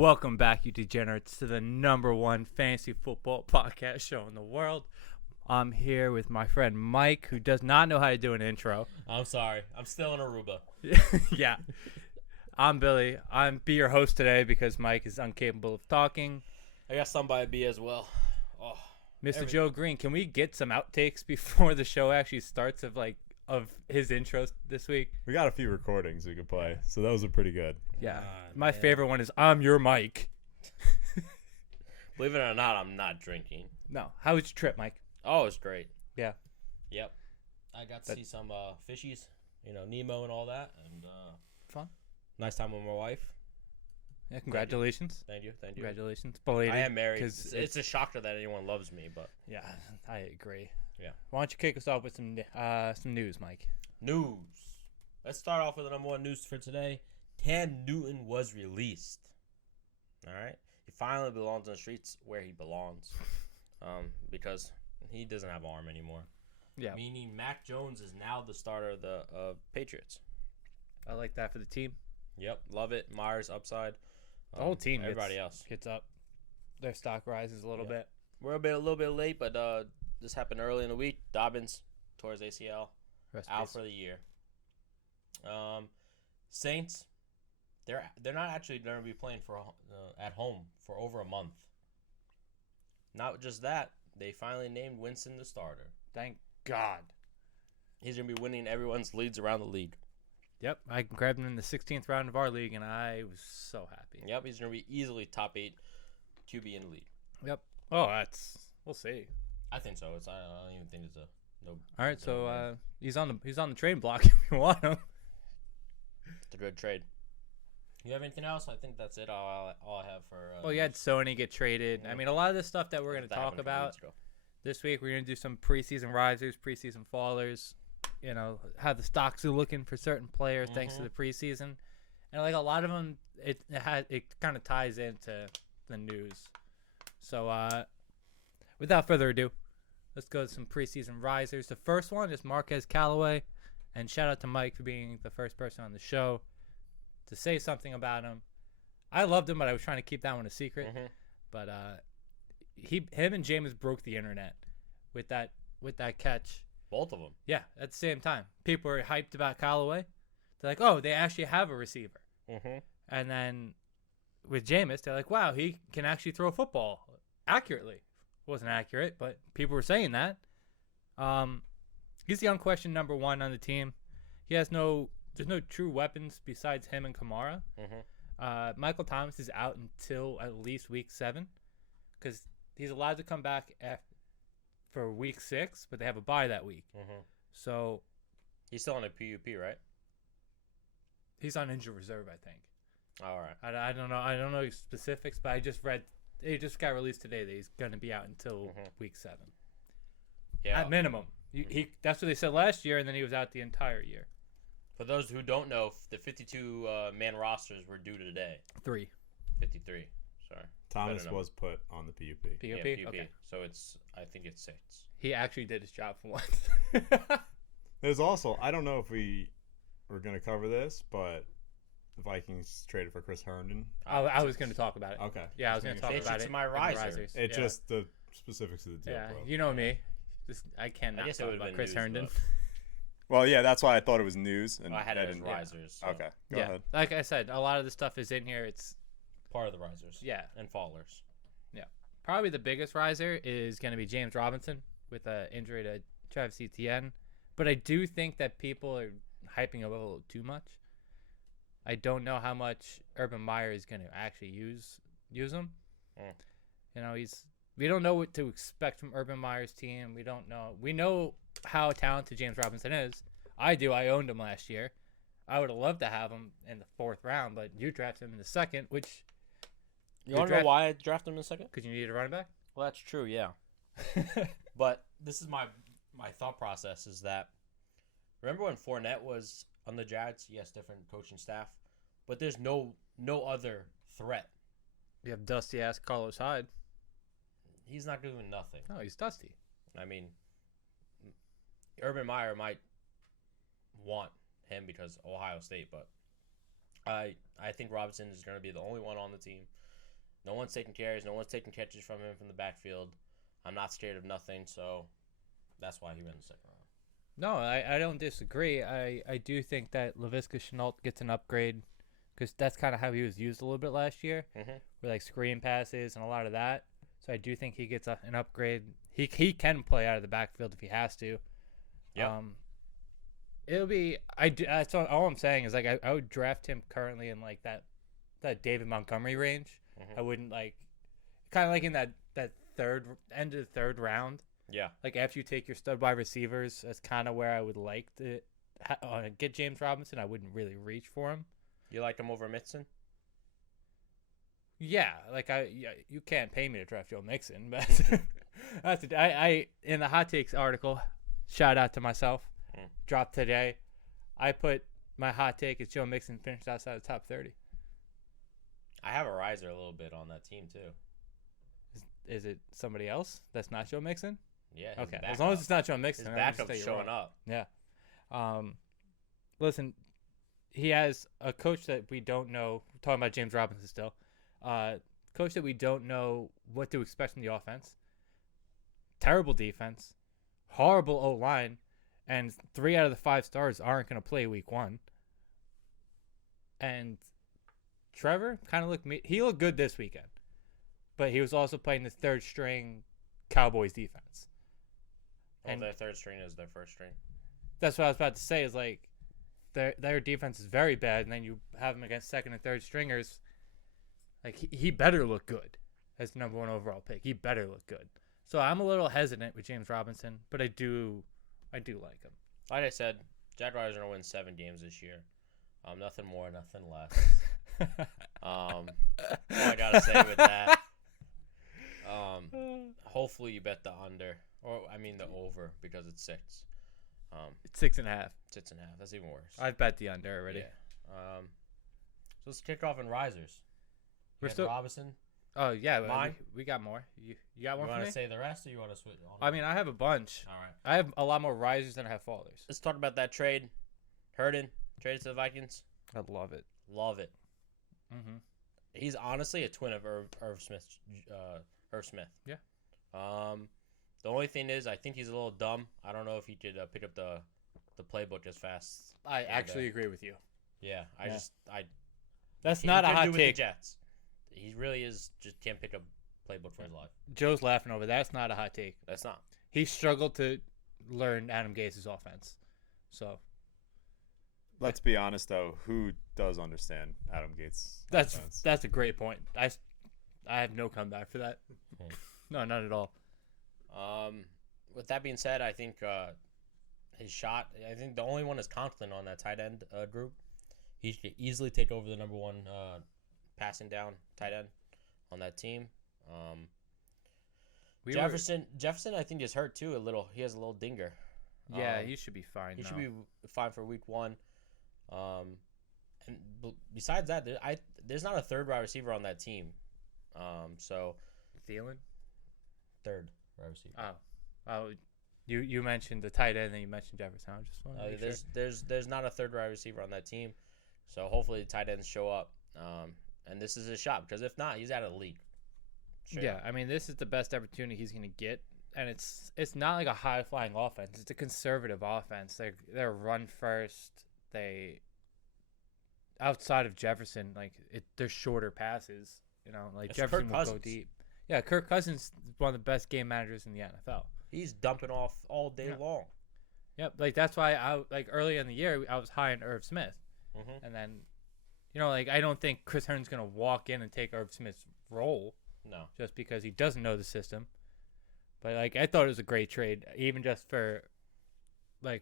Welcome back, you degenerates, to the number one fantasy football podcast show in the world. I'm here with my friend Mike, who does not know how to do an intro. I'm sorry. I'm still in Aruba. Yeah. I'm Billy. I'm be your host today because Mike is incapable of talking. I got somebody to be as well. Oh, Mr. Joe Green, can we get some outtakes before the show actually starts of his intros this week? We got a few recordings we could play, so those are pretty good. Yeah. My favorite one is I'm your Mike. Believe it or not, I'm not drinking. No. How was your trip, Mike? Oh, it's great. Yeah. Yep. I got to see some fishies, Nemo and all that, and Fun. Nice time with my wife. Yeah, congratulations. Thank you. Congratulations. Belated. I am married. 'Cause It's a shocker that anyone loves me, but yeah, I agree. Yeah. Why don't you kick us off with some news, Mike? News. Let's start off with the number one news for today. Cam Newton was released. All right. He finally belongs on the streets where he belongs, because he doesn't have an arm anymore. Yeah. Meaning Mac Jones is now the starter of the Patriots. I like that for the team. Yep, love it. Myers upside. The whole team. Everybody else gets up. Their stock rises a little bit. We're a little bit late, but this happened early in the week. Dobbins tore his ACL, out for the year. Saints, they're not actually going to be playing for at home for over a month. Not just that, they finally named Winston the starter. Thank God. He's going to be winning everyone's leads around the league. Yep, I grabbed him in the 16th round of our league, and I was so happy. Yep, he's going to be easily top 8 QB in the league. Yep. Oh, we'll see. I think so. I don't even think it's no. All right, so he's on the trade block if you want him. It's a good trade. You have anything else? I think that's it. All I have for. Well, you had Sony get traded. I mean, a lot of the stuff that we're going to talk about this week, we're going to do some preseason risers, preseason fallers. How the stocks are looking for certain players thanks to the preseason, and like a lot of them, it kind of ties into the news. So, without further ado, let's go to some preseason risers. The first one is Marquez Callaway, and shout out to Mike for being the first person on the show to say something about him. I loved him, but I was trying to keep that one a secret. But him and Jameis broke the internet with that catch. Both of them. Yeah, at the same time. People were hyped about Callaway. They're like, oh, they actually have a receiver. And then with Jameis, they're like, wow, he can actually throw a football accurately. Wasn't accurate, but people were saying that. He's the unquestioned number one on the team. There's no true weapons besides him and Kamara. Michael Thomas is out until at least week 7 because he's allowed to come back for week 6, but they have a bye that week. So he's still on a PUP, right? He's on injured reserve, I think. All right. I don't know. I don't know specifics, but I just read it just got released today that he's going to be out until week 7. Yeah. At minimum. That's what they said last year, and then he was out the entire year. For those who don't know, the 52 man rosters were due today. 3. 53. Sorry. Thomas was put on the PUP. Yeah, PUP. Okay. So I think it's 6. He actually did his job for once. There's also, I don't know if we were going to cover this, but the Vikings traded for Chris Herndon. I was going to talk about it. Okay. Yeah, I was going to talk about it. To my risers. It's just the specifics of the deal. Yeah, bro. you know me. I cannot guess it talk would've about been Chris news, Herndon. Well, yeah, that's why I thought it was news. And I had it as didn't. risers. So Okay, go ahead. Like I said, a lot of the stuff is in here. It's part of the risers. Yeah. And fallers. Yeah. Probably the biggest riser is going to be James Robinson with an injury to Travis Etienne. But I do think that people are hyping a little too much. I don't know how much Urban Meyer is going to actually use him. We don't know what to expect from Urban Meyer's team. We don't know. We know how talented James Robinson is. I do. I owned him last year. I would have loved to have him in the 4th round, but you drafted him in the 2nd, which... You want to know why I drafted him in the 2nd? Because you needed a running back? Well, that's true, yeah. But this is my thought process is that... Remember when Fournette was on the Jags? Yes, different coaching staff. But there's no other threat. You have dusty-ass Carlos Hyde. He's not doing nothing. No, he's dusty. I mean, Urban Meyer might want him because Ohio State, but I think Robinson is going to be the only one on the team. No one's taking carries. No one's taking catches from him from the backfield. I'm not scared of nothing, so that's why he went in the second round. No, I don't disagree. I do think that Laviska Shenault gets an upgrade because that's kind of how he was used a little bit last year, with like screen passes and a lot of that. So I do think he gets an upgrade. He can play out of the backfield if he has to. Yeah. It'll be that's all I'm saying is like I would draft him currently in like that David Montgomery range. I wouldn't like kind of like in that end of the third round. Yeah. Like after you take your stud wide receivers, that's kind of where I would like to get James Robinson. I wouldn't really reach for him. You like him over Mixon? Yeah, like you can't pay me to draft Joe Mixon, but I in the hot takes article, shout out to myself, dropped today. I put my hot take is Joe Mixon finished outside the top 30. I have a riser a little bit on that team too. Is it somebody else that's not Joe Mixon? Yeah. Okay. As long as it's not Joe Mixon, his backup's showing up. Yeah. Listen, he has a coach that we don't know. We're talking about James Robinson still. Coach that we don't know what to expect from the offense. Terrible defense. Horrible O-line. And 3 out of the 5 stars aren't going to play week 1. And Trevor kind of he looked good this weekend. But he was also playing the third string Cowboys defense. And their third string is their first string. That's what I was about to say is like their defense is very bad, and then you have them against second and third stringers. Like he better look good as the number 1 overall pick. He better look good. So I'm a little hesitant with James Robinson, but I do like him. Like I said, Jaguars are gonna win 7 games this year. Nothing more, nothing less. All I gotta say with that. Hopefully you bet the under, or I mean the over because it's 6. It's 6.5. 6.5. That's even worse. I've bet the under already. Yeah. So let's kick off in risers. We're still Robinson. Oh yeah, mine. We got more. You got one You for want me? to say the rest, or you want to switch? I mean, I have a bunch. All right. I have a lot more risers than I have fallers. Let's talk about that trade. Herndon traded to the Vikings. I love it. Love it. Mm-hmm. He's honestly a twin of Irv Smith. Irv Smith. Yeah. The only thing is, I think he's a little dumb. I don't know if he could pick up the playbook as fast. I actually agree with you. Yeah. That's not a hot with take. The Jets. He really is just can't pick up playbook for his life. Joe's laughing over. That's not a hot take. That's not. He struggled to learn Adam Gase's offense. So let's be honest though, who does understand Adam Gates' offense? That's a great point. I have no comeback for that. No, not at all. With that being said, I think his shot. I think the only one is Conklin on that tight end group. He could easily take over the number 1 passing down tight end on that team. Jefferson, I think, is hurt too a little. He has a little dinger. Yeah, he should be fine. He should be fine for week 1. And besides that, there's not a third wide receiver on that team. So Thielen, third wide receiver. Oh, you mentioned the tight end, and you mentioned Jefferson. I just want to make sure. There's not a third wide receiver on that team. So hopefully the tight ends show up. And this is his shot, because if not, he's out of the league. Yeah, I mean, this is the best opportunity he's going to get, and it's not like a high flying offense. It's a conservative offense. They're run first. They outside of Jefferson, like they're shorter passes. You know, like It's Jefferson Kirk will Cousins. go deep. Yeah, Kirk Cousins is one of the best game managers in the NFL. He's dumping off all day long. Yep, like that's why early in the year I was high on Irv Smith, and then. I don't think Chris Herndon's going to walk in and take Irv Smith's role. No. Just because he doesn't know the system. But, I thought it was a great trade. Even just for,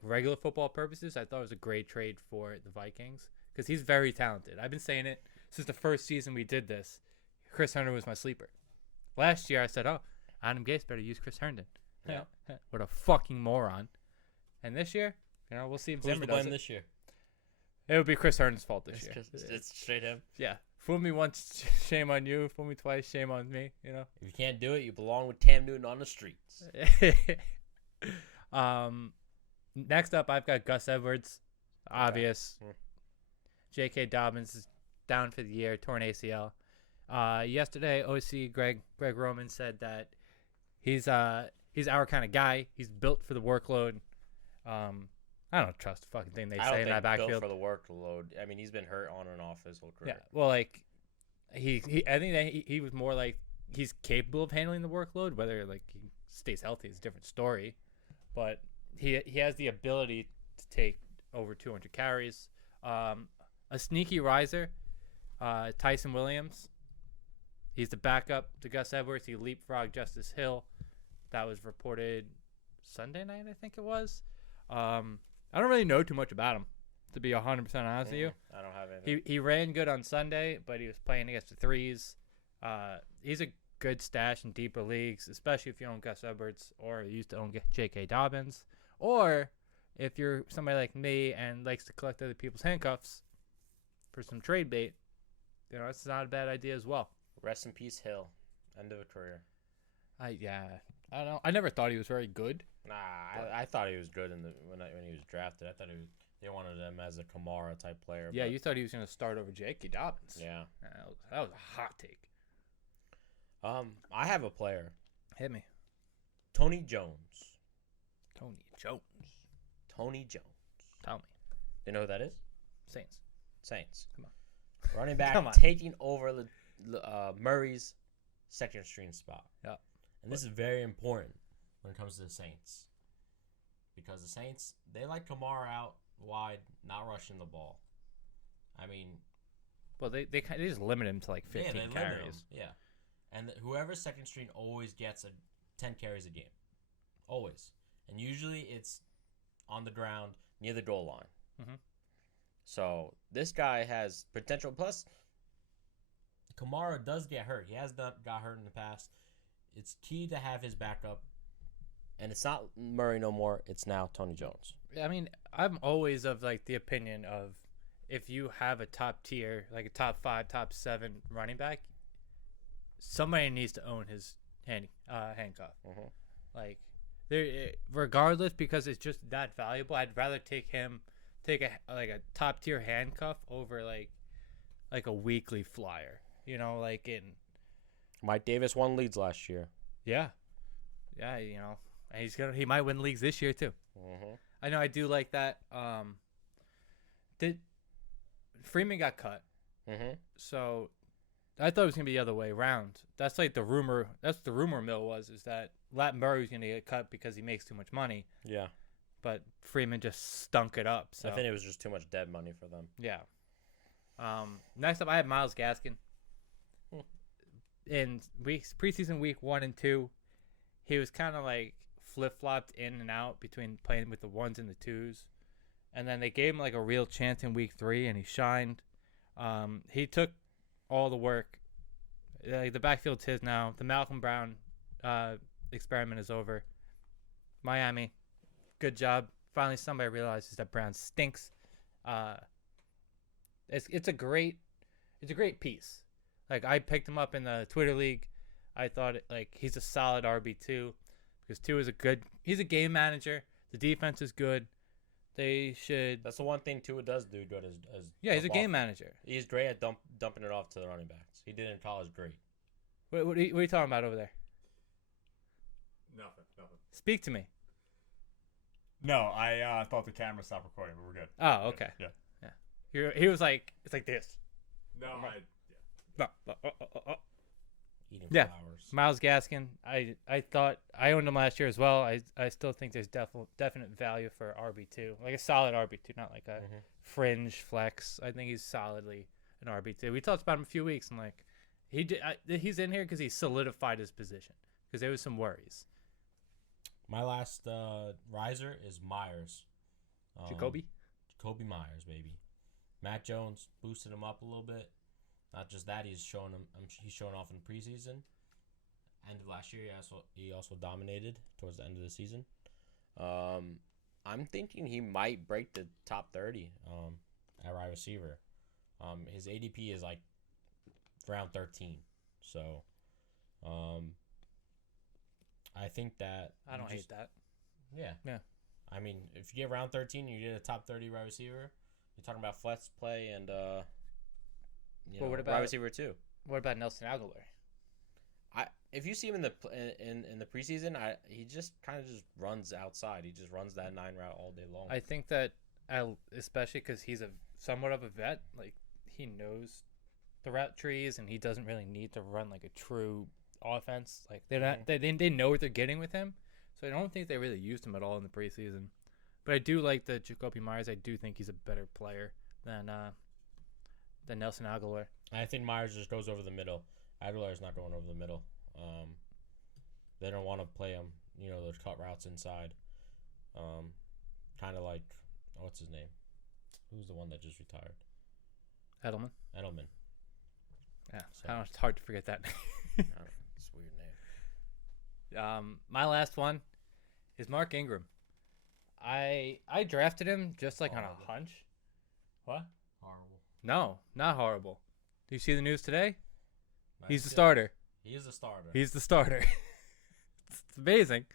regular football purposes, I thought it was a great trade for the Vikings. Because he's very talented. I've been saying it since the first season we did this. Chris Herndon was my sleeper. Last year I said, Adam Gase better use Chris Herndon. Yeah. What a fucking moron. And this year, we'll see if Who's Zimmer to does blame it. this year? It would be Chris Herndon's fault this year. It's straight him. Yeah. Fool me once, shame on you. Fool me twice, shame on me. If you can't do it, you belong with Cam Newton on the streets. Next up, I've got Gus Edwards. Obvious. Okay. J.K. Dobbins is down for the year, torn ACL. Yesterday, OC Greg Roman said that he's our kind of guy. He's built for the workload. I don't trust the fucking thing they say in that backfield. Built for the workload. I mean, he's been hurt on and off his whole career. Yeah, well, like I think that he was more like he's capable of handling the workload. Whether like he stays healthy is a different story, but he has the ability to take over 200 carries. A sneaky riser, Tyson Williams. He's the backup to Gus Edwards. He leapfrogged Justice Hill. That was reported Sunday night, I think it was. I don't really know too much about him, to be 100% honest with you. I don't have anything. He ran good on Sunday, but he was playing against the threes. He's a good stash in deeper leagues, especially if you own Gus Edwards or you used to own J.K. Dobbins. Or if you're somebody like me and likes to collect other people's handcuffs for some trade bait, it's not a bad idea as well. Rest in peace, Hill. End of a career. I don't know. I never thought he was very good. Nah, I thought he was good when he was drafted. I thought they wanted him as a Kamara type player. Yeah, you thought he was going to start over J.K. Dobbins. Yeah. That was a hot take. I have a player. Hit me. Tony Jones. Tony Jones. Tell me. Do you know who that is? Saints. Come on. Running back taking over Murray's second string spot. Yeah. And this is very important when it comes to the Saints. Because the Saints, they like Kamara out wide, not rushing the ball. I mean... Well, they just limit him to like 15 carries. Yeah. And whoever's second string always gets 10 carries a game. Always. And usually it's on the ground near the goal line. Mm-hmm. So this guy has potential. Plus, Kamara does get hurt. He has got hurt in the past. It's key to have his backup. And it's not Murray no more. It's now Tony Jones. I mean, I'm always of like the opinion of if you have a top tier, like a top 5, top 7 running back, somebody needs to own his handcuff. Mm-hmm. Like, regardless, because it's just that valuable. I'd rather take a top tier handcuff over like a weekly flyer. Like in Mike Davis won leads last year. Yeah, and he might win leagues this year too. Mm-hmm. I know I do like that. Freeman got cut, so I thought it was gonna be the other way around. That's like the rumor. That's what the rumor mill is that Lat Murray was gonna get cut because he makes too much money. Yeah, but Freeman just stunk it up. So I think it was just too much dead money for them. Yeah. Next up, I have Myles Gaskin. In preseason week 1 and 2, he was kind of like flip-flopped in and out between playing with the 1s and the 2s. And then they gave him like a real chance in week 3, and he shined. He took all the work. The backfield's his now. The Malcolm Brown experiment is over. Miami, good job. Finally, somebody realizes that Brown stinks. It's a great piece. Like, I picked him up in the Twitter league. I thought he's a solid RB2 because he's a game manager. The defense is good. They should. That's the one thing Tua does do good as he's a game manager. He's great at dumping it off to the running backs. He did it in college great. What are you talking about over there? Nothing. Speak to me. No, I thought the camera stopped recording, but we're good. Oh, okay. Yeah. He was like, it's like this. No, Eating yeah. flowers. Myles Gaskin, I thought I owned him last year as well. I still think there's definite value for RB2, like a solid RB2, not like a fringe flex. I think he's solidly an RB2. We talked about him a few weeks, and he's in here because he solidified his position because there was some worries. My last riser is Myers. Jacoby Myers, baby. Matt Jones boosted him up a little bit. Not just that, he's showing off in preseason. End of last year, he also dominated towards the end of the season. I'm thinking he might break the top 30 at wide receiver. His ADP is like round 13. So I think that I don't hate that. Yeah. I mean, if you get round 13 and you get a top 30 wide receiver, you're talking about flex play and what about wide receiver 2. What about Nelson Aguilar? If you see him in the preseason, he just kind of just runs outside. He just runs that 9 route all day long. I think that, especially because he's somewhat of a vet, like he knows the route trees, and he doesn't really need to run like a true offense. Like they know what they're getting with him, so I don't think they really used him at all in the preseason. But I do like the Jacoby Myers. I do think he's a better player than Nelson Aguilar. I think Myers just goes over the middle. Aguilar's not going over the middle. They don't want to play him, those cut routes inside. Kind of like, what's his name? Who's the one that just retired? Edelman. Yeah, so. It's hard to forget that. It's a weird name. My last one is Mark Ingram. I drafted him just like horrible. On a hunch. What? Horrible. No, not horrible. Do you see the news today? He's the starter. He is the starter. He's the starter. It's amazing.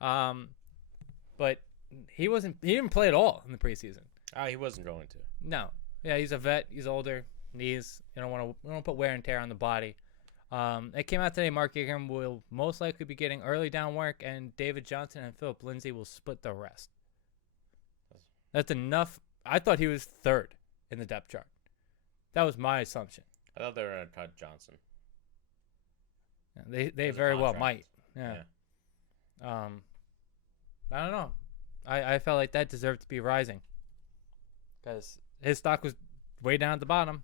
But he didn't play at all in the preseason. Oh, he wasn't going to. No. Yeah, he's a vet. He's older. Knees. You don't want to put wear and tear on the body. It came out today. Mark Ingram will most likely be getting early down work, and David Johnson and Philip Lindsay will split the rest. That's enough. I thought he was third in the depth chart. That was my assumption. I thought they were going to cut Johnson. Yeah, they very well might. Yeah. I don't know. I felt like that deserved to be rising because his stock was way down at the bottom.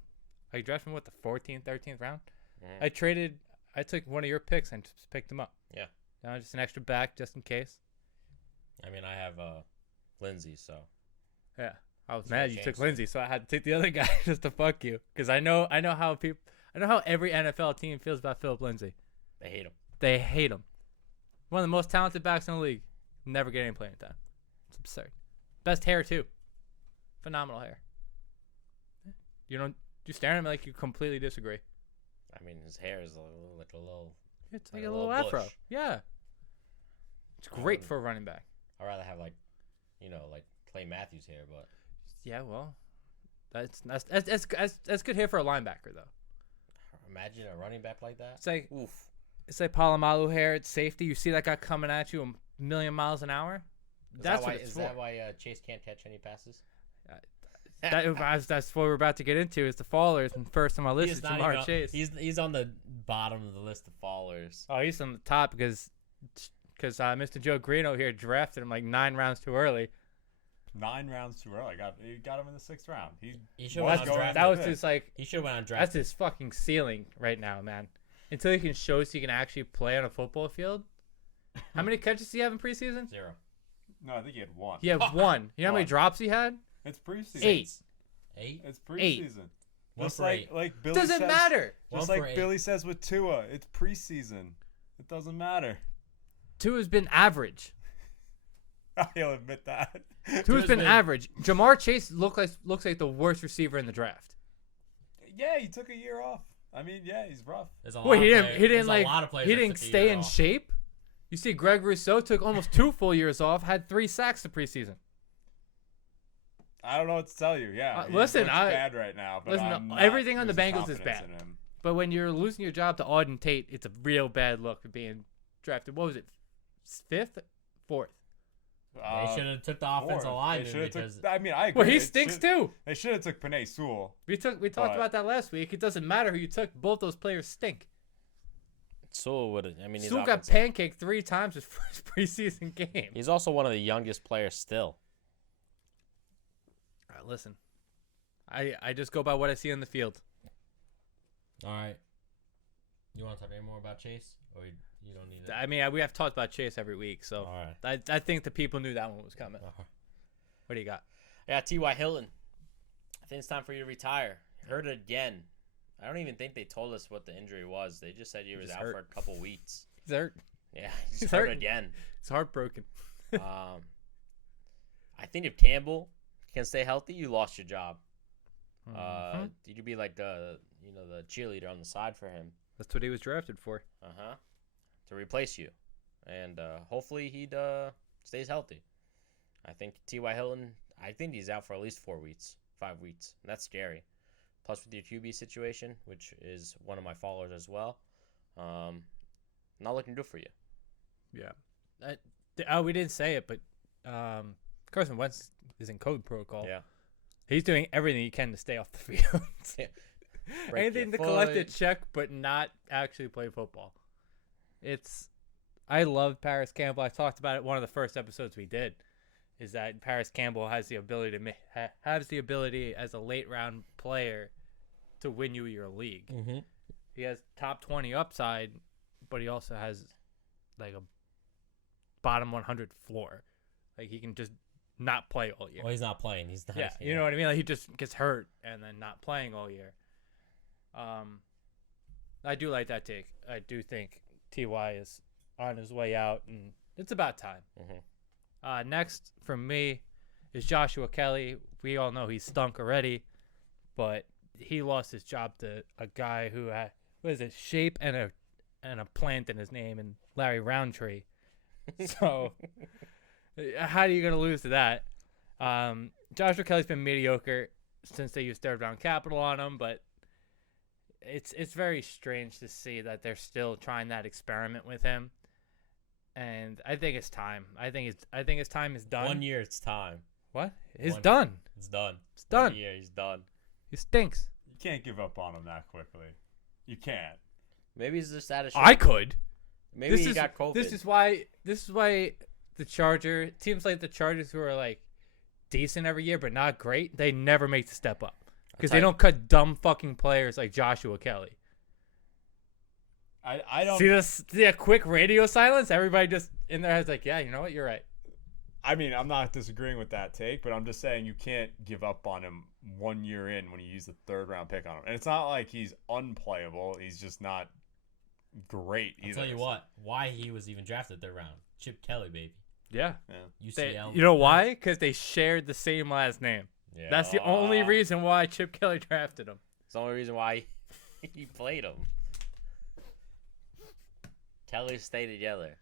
I drafted him with the 14th, 13th round. Mm-hmm. I took one of your picks and just picked him up. Yeah. Just an extra back just in case. I mean, I have Lindsay, so. Yeah. I was mad you took Lindsay, so I had to take the other guy just to fuck you. Because I know how every NFL team feels about Philip Lindsay. They hate him. One of the most talented backs in the league. Never get any playing time. It's absurd. Best hair too. Phenomenal hair. You stare at him like you completely disagree. I mean, his hair is like a little. It's like a little afro. Bush. Yeah. It's great for a running back. I'd rather have like Clay Matthews hair, but. Yeah, well, that's good hair for a linebacker though. Imagine a running back like that. It's like oof. It's like Palomalu hair at safety. You see that guy coming at you a million miles an hour. Is that why Chase can't catch any passes? That's what we're about to get into. Is the fallers, and first on my list is Jamar Chase. He's on the bottom of the list of fallers. Oh, he's on the top because Mr. Joe Greeno here drafted him like 9 rounds too early. 9 rounds too early. He got him in the 6th round. He should have went That was just like he should have went on draft. That's his fucking ceiling right now, man. Until he can show he can actually play on a football field. How many catches did he have in preseason? 0. No, I think he had 1. He had 1. You know how many drops he had? It's preseason. 8. It's preseason. Just like Billy doesn't matter. Just like Billy says with Tua, it's preseason. It doesn't matter. Tua's been average. I'll admit that. Tua's been average. Jamar Chase looks like the worst receiver in the draft. Yeah, he took a year off. I mean, yeah, he's rough. He didn't stay in shape. You see, Greg Rousseau took almost 2 full years off, had 3 sacks the preseason. I don't know what to tell you. Yeah, listen, bad right now. But everything on the Bengals is bad. But when you're losing your job to Auden Tate, it's a real bad look for being drafted. What was it? 5th, 4th. They should have took the offensive line because I agree. Well, he stinks too. They should have took Penei Sewell. We talked about that last week. It doesn't matter who you took. Both those players stink. Sewell would have. Sewell got pancaked 3 times his first preseason game. He's also one of the youngest players still. All right, listen. I just go by what I see on the field. All right. You want to talk any more about Chase, or you don't need it? I mean, we have talked about Chase every week, so all right. I think the people knew that one was coming. What do you got? Yeah, T.Y. Hilton. I think it's time for you to retire. Hurt again. I don't even think they told us what the injury was. They just said he was out for a couple weeks. He's hurt. Yeah, he's hurt again. He's heartbroken. I think if Campbell can stay healthy, you lost your job. You could be like the cheerleader on the side for him. That's what he was drafted for. To replace you, and hopefully he stays healthy. I think T.Y. Hilton. I think he's out for at least 4 weeks, 5 weeks. And that's scary. Plus with your QB situation, which is one of my followers as well, not looking good for you. Yeah. We didn't say it, but Carson Wentz is in COVID protocol. Yeah. He's doing everything he can to stay off the field. Anything to collect a check, but not actually play football. I love Paris Campbell. I talked about it one of the first episodes we did. Is that Paris Campbell has the ability as a late round player to win you your league. Mm-hmm. He has top 20 upside, but he also has like a bottom 100 floor. Like he can just not play all year. Well, he's not playing. He's not. Yeah, you know what I mean. Like he just gets hurt and then not playing all year. I do like that take. I do think Ty is on his way out, and it's about time. Mm-hmm. Next for me is Joshua Kelly. We all know he stunk already, but he lost his job to a guy who had shape and a plant in his name, and Larry Roundtree. So how are you gonna lose to that? Joshua Kelly's been mediocre since they used third round capital on him, but it's very strange to see that they're still trying that experiment with him. And I think it's time. I think his time is done. 1 year, it's time. What? It's done. It's done. It's done. 1 year, he's done. He stinks. You can't give up on him that quickly. You can't. Maybe he's just out of shape. I could. Maybe he got COVID. This is why the teams like the Chargers, who are like decent every year but not great, they never make the step up because they don't cut dumb fucking players like Joshua Kelly. I don't see a quick radio silence. Everybody just in their heads like, yeah, you know what, you're right. I mean, I'm not disagreeing with that take, but I'm just saying you can't give up on him 1 year in when you use the third round pick on him. And it's not like he's unplayable. He's just not great either. I'll tell you what, why he was even drafted third round. Chip Kelly, baby. Yeah. UCL. You know why? Because they shared the same last name. Yeah. That's the only reason why Chip Kelly drafted him. It's the only reason why he played him. Kelly stay together.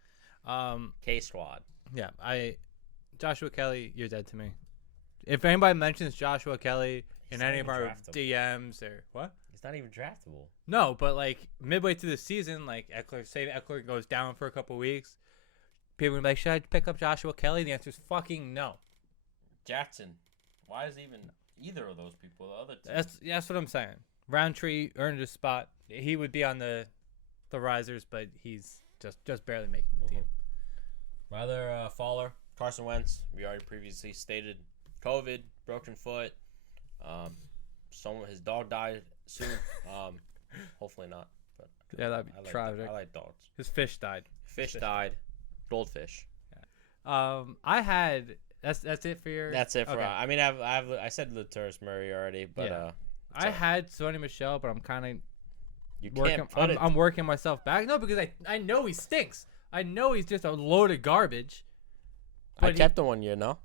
K Squad. Yeah, Joshua Kelly, you're dead to me. If anybody mentions Joshua Kelly in any of our DMs or what? He's not even draftable. No, but like midway through the season, like Eckler goes down for a couple weeks. People will be like, should I pick up Joshua Kelly? The answer is fucking no. Jackson. Why is even either of those people the other two? That's what I'm saying. Roundtree earned a spot. He would be on the risers, but he's just barely making the team. My other faller, Carson Wentz. We already previously stated COVID, broken foot. His dog died soon. Hopefully not. But yeah, that'd be tragic. I like dogs. His fish died. Fish died. Goldfish. Yeah. I had that's it for your. That's it for. Okay. I mean, I said Latavius Murray already, but yeah. I had Sony Michel, but I'm kind of. I'm working myself back. No, because I know he stinks. I know he's just a load of garbage. I kept him 1 year, no?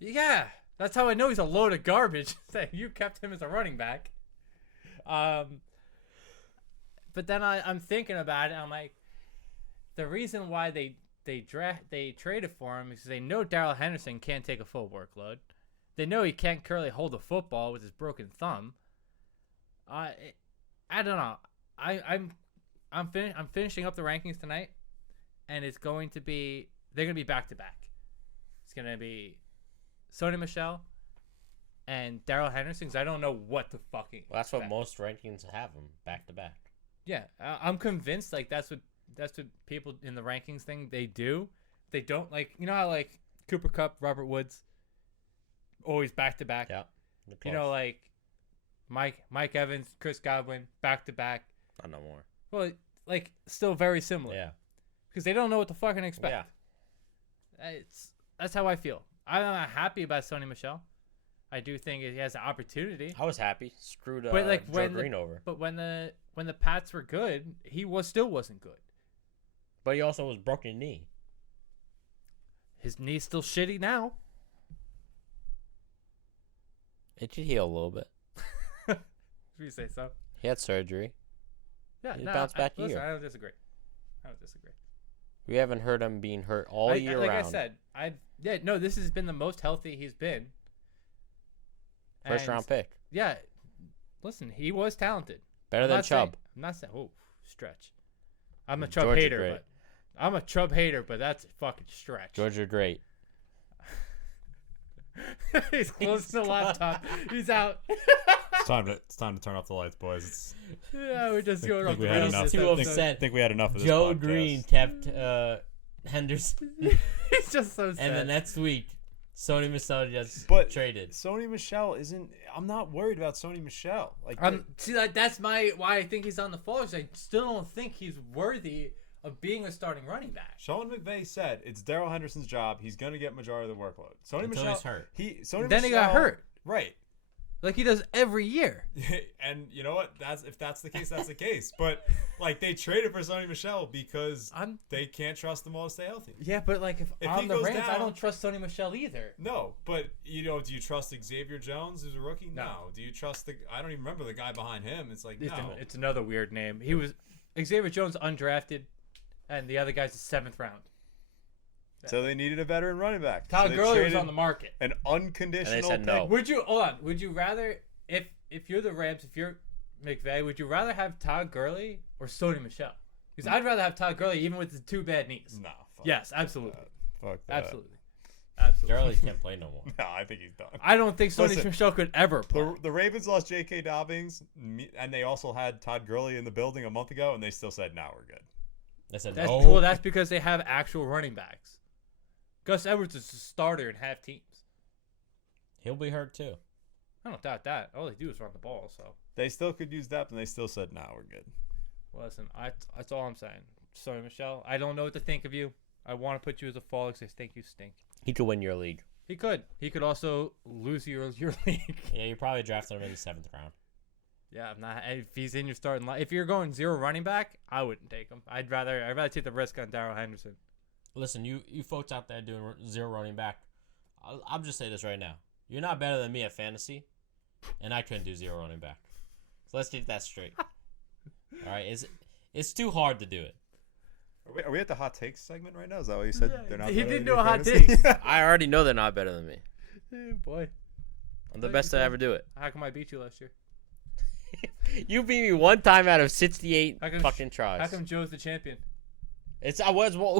Yeah, that's how I know he's a load of garbage. You kept him as a running back. But then I'm thinking about it. I'm like, the reason why they traded for him is because they know Darrell Henderson can't take a full workload. They know he can't currently hold a football with his broken thumb. I don't know. I'm finishing up the rankings tonight, and they're going to be back to back. It's gonna be Sony Michel and Darrell Henderson. Cause I don't know what to fucking. Well, that's what most rankings have them back to back. Yeah, I'm convinced like that's what people in the rankings thing they do. They don't like how like Cooper Kupp, Robert Woods, always back to back. Yeah, like Mike Evans, Chris Godwin, back to back. Not no more. Well, like still very similar. Yeah, because they don't know what to fucking expect. Yeah, that's how I feel. I'm not happy about Sony Michel. I do think he has an opportunity. I was happy. Screwed but like Joe Green over. But when the Pats were good, he still wasn't good. But he also was broken knee. His knee's still shitty now. It should heal a little bit. You say so? He had surgery. Yeah, he bounced back listen, year. I don't disagree. We haven't heard him being hurt all year round. Like I said, this has been the most healthy he's been. First round pick. Yeah, Listen, he was talented. Better than Chubb. I'm not saying. Oh, stretch. I'm a Chubb Georgia hater, great. but that's a fucking stretch. Georgia great. He's closing the laptop. He's out. It's time to turn off the lights, boys. Yeah, we're just going off the we had rails. enough. this Too episode. upset. I think we had enough of this Joe podcast. Green kept Henderson. He's just so sad. And the next week, Sony Michel just But traded. Sony Michel isn't. I'm not worried about Sony Michel. Like, See, that's why I think he's on the Falls. I still don't think he's worthy of being a starting running back. Sean McVay said it's Darrell Henderson's job. He's going to get majority of the workload. Sony Until Michel he's hurt. Then he got hurt. Right. Like he does every year. And you know what? If that's the case, that's the case. But like they traded for Sony Michel because they can't trust them all to stay healthy. Yeah, but like if If on he the goes Rams, I down- don't trust Sony Michel either. No, but do you trust Xavier Jones, who's a rookie? No. Do you trust I don't even remember the guy behind him. It's like no. It's another weird name. He was Xavier Jones undrafted, and the other guy's the 7th round. So they needed a veteran running back. Todd So they Gurley was traded on the market. An unconditional And they said pick. no. Would you rather if you're the Rams, if you're McVay, would you rather have Todd Gurley or Sony Michel? Because I'd rather have Todd Gurley even with the 2 bad knees. No. Yes, absolutely. Fuck that. Absolutely. Gurley can't play no more. No, I think he's done. I don't think Sony Listen, Michel could ever play. The Ravens lost J.K. Dobbins, and they also had Todd Gurley in the building a month ago, and they still said, "Now we're good." They said That's, no. well, that's because they have actual running backs. Gus Edwards is a starter in half teams. He'll be hurt too. I don't doubt that. All they do is run the ball. So, They still could use depth, and they still said, "Now we're good." well, listen, that's all I'm saying. Sony Michel, I don't know what to think of you. I want to put you as a fall because I think you stink. He could win your league. He could. He could also lose your league. Yeah, you probably drafted him in the 7th round. Yeah, I'm not. If he's in your starting line, if you're going 0 running back, I wouldn't take him. I'd rather take the risk on Darrell Henderson. Listen, you folks out there doing 0 running back, I'll just say this right now. You're not better than me at fantasy, and I couldn't do 0 running back. So let's get that straight. All right, it's too hard to do it. Are we at the hot takes segment right now? Is that what you said? Yeah, They're not. he better did than do you a hot fantasy? take. I already know they're not better than me. Boy, I'm the best to ever do it. how come I beat you last year? You beat me 1 time out of 68 How come- fucking tries. How come Joe's the champion?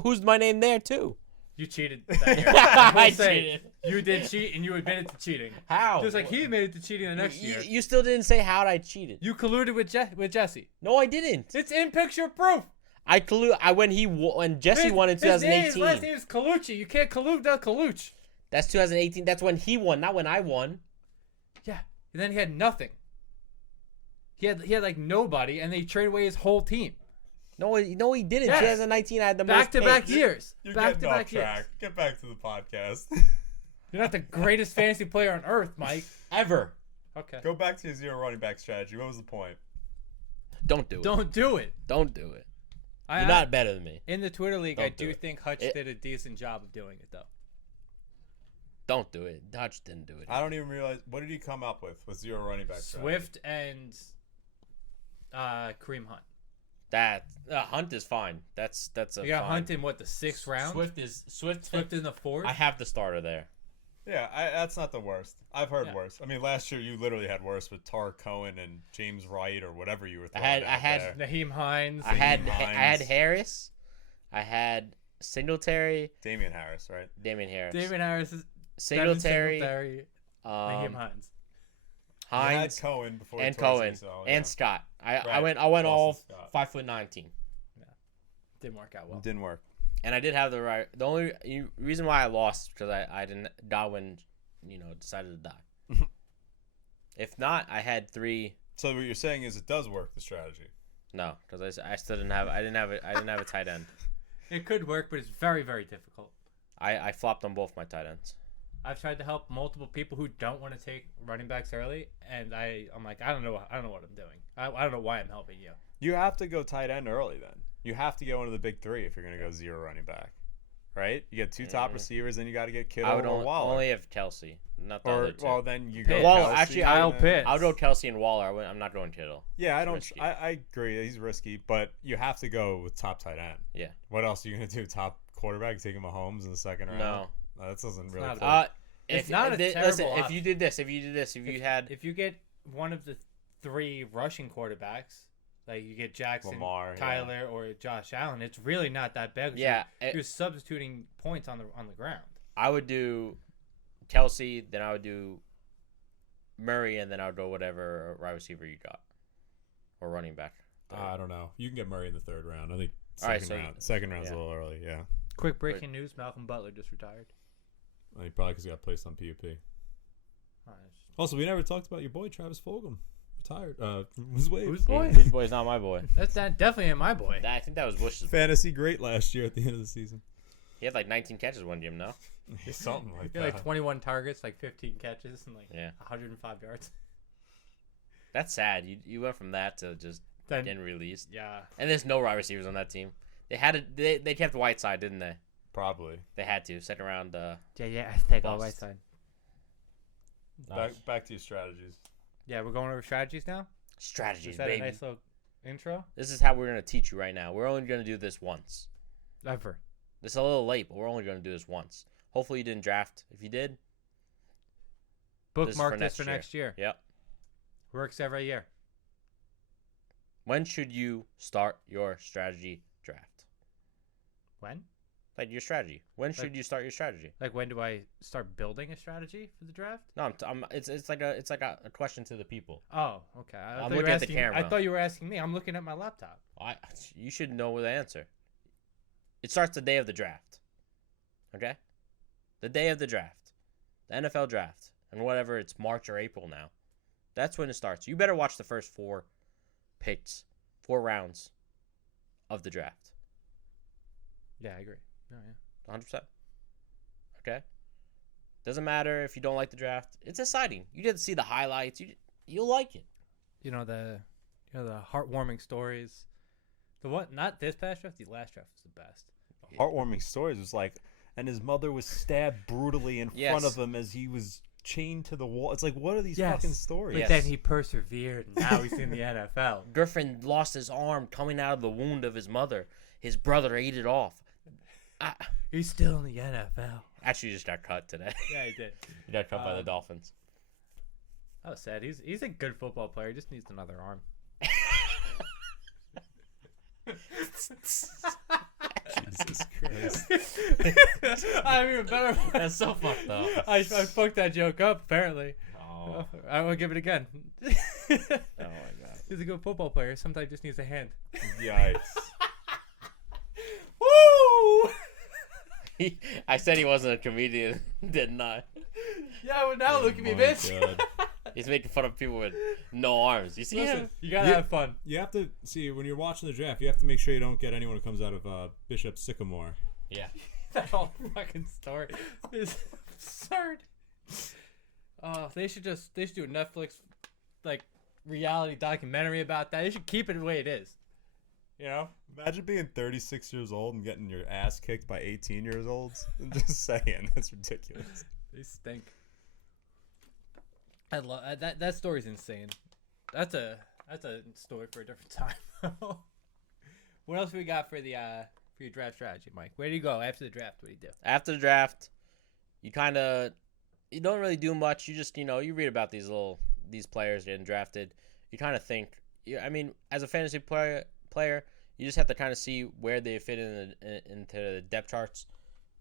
Who's my name there too? You cheated that year. I will say, cheated. You did cheat, and you admitted to cheating. How? Just like he admitted to cheating the next year. You still didn't say how I cheated. You colluded with Jesse. No, I didn't. It's in picture proof. When Jesse won in His last 2018. name is Colucci. You can't collude without Colucci. That's 2018. That's when he won, not when I won. Yeah. And then he had nothing. He had like nobody, and they traded away his whole team. No, he didn't. Yes. 2019, I had the most Back-to-back picks. years. You're Back-to-back getting off years. track. Get back to the podcast. You're not the greatest fantasy player on earth, Mike. Ever. Okay. Go back to your 0 running back strategy. What was the point? Don't do it. Don't do it. Don't do it. You're You're not better than me. In the Twitter league, Don't I do do it. think Hutch did a decent job of doing it, though. Don't do it. Dodge didn't do it. I don't even realize. What did he come up with 0 running back strategy? Swift and Kareem Hunt. That Hunt is fine. That's a You got fine. Hunt in what, the 6th round? Swift in the 4th. I have the starter there. Yeah, that's not the worst. I've heard Yeah. worse. I mean, last year you literally had worse with Tar Cohen and James Wright or whatever you were I throwing had out there. Naheem Hines. I had Hines. Harris. I had Singletary. Damian Harris, right? Damian Harris. David Harris. Singletary. Naheem Hines. You had Hines. Cohen before he And tore his Cohen. ACL, And yeah. Scott. I Right. went Boston all Scott. 5'19". Didn't work out well. Didn't work. And I did have the right. The only reason why I lost because I didn't Darwin, decided to die. If not, I had 3. So what you're saying is it does work, the strategy. No, because I still didn't have. I didn't have a tight end. It could work, but it's very, very difficult. I flopped on both my tight ends. I've tried to help multiple people who don't want to take running backs early, and I'm like, I don't know what I'm doing. I don't know why I'm helping you. You have to go tight end early then. You have to get one of the big 3 if you're going to go 0 running back. Right? You get 2 top receivers, then you got to get Kittle I would or Waller. only have Kelsey, not the or other two. well, then you Pitt. go Well, Kelsey, actually, Kyle and then- Pitts. I'll go Kelsey and Waller. I'm not going Kittle. Yeah, I don't. risky. I agree. He's risky, but you have to go with top tight end. Yeah. What else are you gonna do? Top quarterback, taking Mahomes in the second round? No. That doesn't really. not fit. It's not a listen, terrible if you did this, if you had if you get one of the 3 rushing quarterbacks. Like you get Jackson, Lamar, Kyler, or Josh Allen. It's really not that bad. Yeah, you're substituting points on the ground. I would do Kelsey, then I would do Murray, and then I would go whatever wide receiver you got or running back. I don't know. You can get Murray in the 3rd round. I think second round's a little early. Yeah. Quick breaking news: Malcolm Butler just retired. I mean, probably because he got placed on PUP. Also, we never talked about your boy Travis Fulgham. Retired. Was waived. Whose boy? His boy's not my boy. That's definitely ain't my boy. I think that was Bush's boy. Fantasy great last year at the end of the season. He had like 19 catches one game, no? Something like He had that. like 21 targets, like 15 catches, and like 105 yards. That's sad. You went from that to just getting released. Yeah. And there's no wide receivers on that team. They had they kept Whiteside, didn't they? Probably. They had to. Second round. Yeah. I take all right side. Nice. Back to your strategies. Yeah, we're going over strategies now. Strategies, Is that baby. a nice little intro? This is how we're gonna teach you right now. We're only gonna do this once. Ever. It's a little late, but we're only gonna do this once. Hopefully you didn't draft. If you did, Bookmark this for next year. Yep. Works every year. When should you start your strategy draft? When? Like your strategy. When should you start your strategy? Like when do I start building a strategy for the draft? No, it's like a question to the people. Oh, okay. I'm looking at the camera. I thought you were asking me. I'm looking at my laptop. You should know the answer. It starts the day of the draft. Okay? The day of the draft. The NFL draft. And whatever, it's March or April now. That's when it starts. You better watch the first 4 picks, 4 rounds of the draft. Yeah, I agree. Oh, yeah. 100%. Okay? Doesn't matter if you don't like the draft. It's exciting. You get to see the highlights. You'll like it. You know the heartwarming stories. The what? Not this past draft. The last draft was the best. Heartwarming stories was like, and his mother was stabbed brutally in front of him as he was chained to the wall. It's like, what are these fucking stories? But then he persevered, and now he's in the NFL. Griffin lost his arm coming out of the wound of his mother. His brother ate it off. He's still in the NFL. Actually, he just got cut today. Yeah, he did. He got cut by the Dolphins. That was sad. He's a good football player. He just needs another arm. Jesus Christ. I'm even better. That's so fucked up. I fucked that joke up, apparently. Oh. I will give it again. Oh, my God. He's a good football player. Sometimes just needs a hand. Yikes. Woo! I said he wasn't a comedian, didn't I? Yeah, well, now look at me, bitch. God. He's making fun of people with no arms. You see him? You gotta have fun. You have to see when you're watching the draft. You have to make sure you don't get anyone who comes out of Bishop Sycamore. Yeah. That whole fucking story is absurd. They should do a Netflix like reality documentary about that. They should keep it the way it is. You know? Imagine being 36 years old and getting your ass kicked by 18 years olds. I'm just saying, that's ridiculous. They stink. I love that story's insane. That's a story for a different time. What else we got for your draft strategy, Mike? Where do you go after the draft? What do you do? After the draft, you don't really do much. You just, you read about these players getting drafted. You kind of think, as a fantasy player, you just have to kind of see where they fit into the depth charts.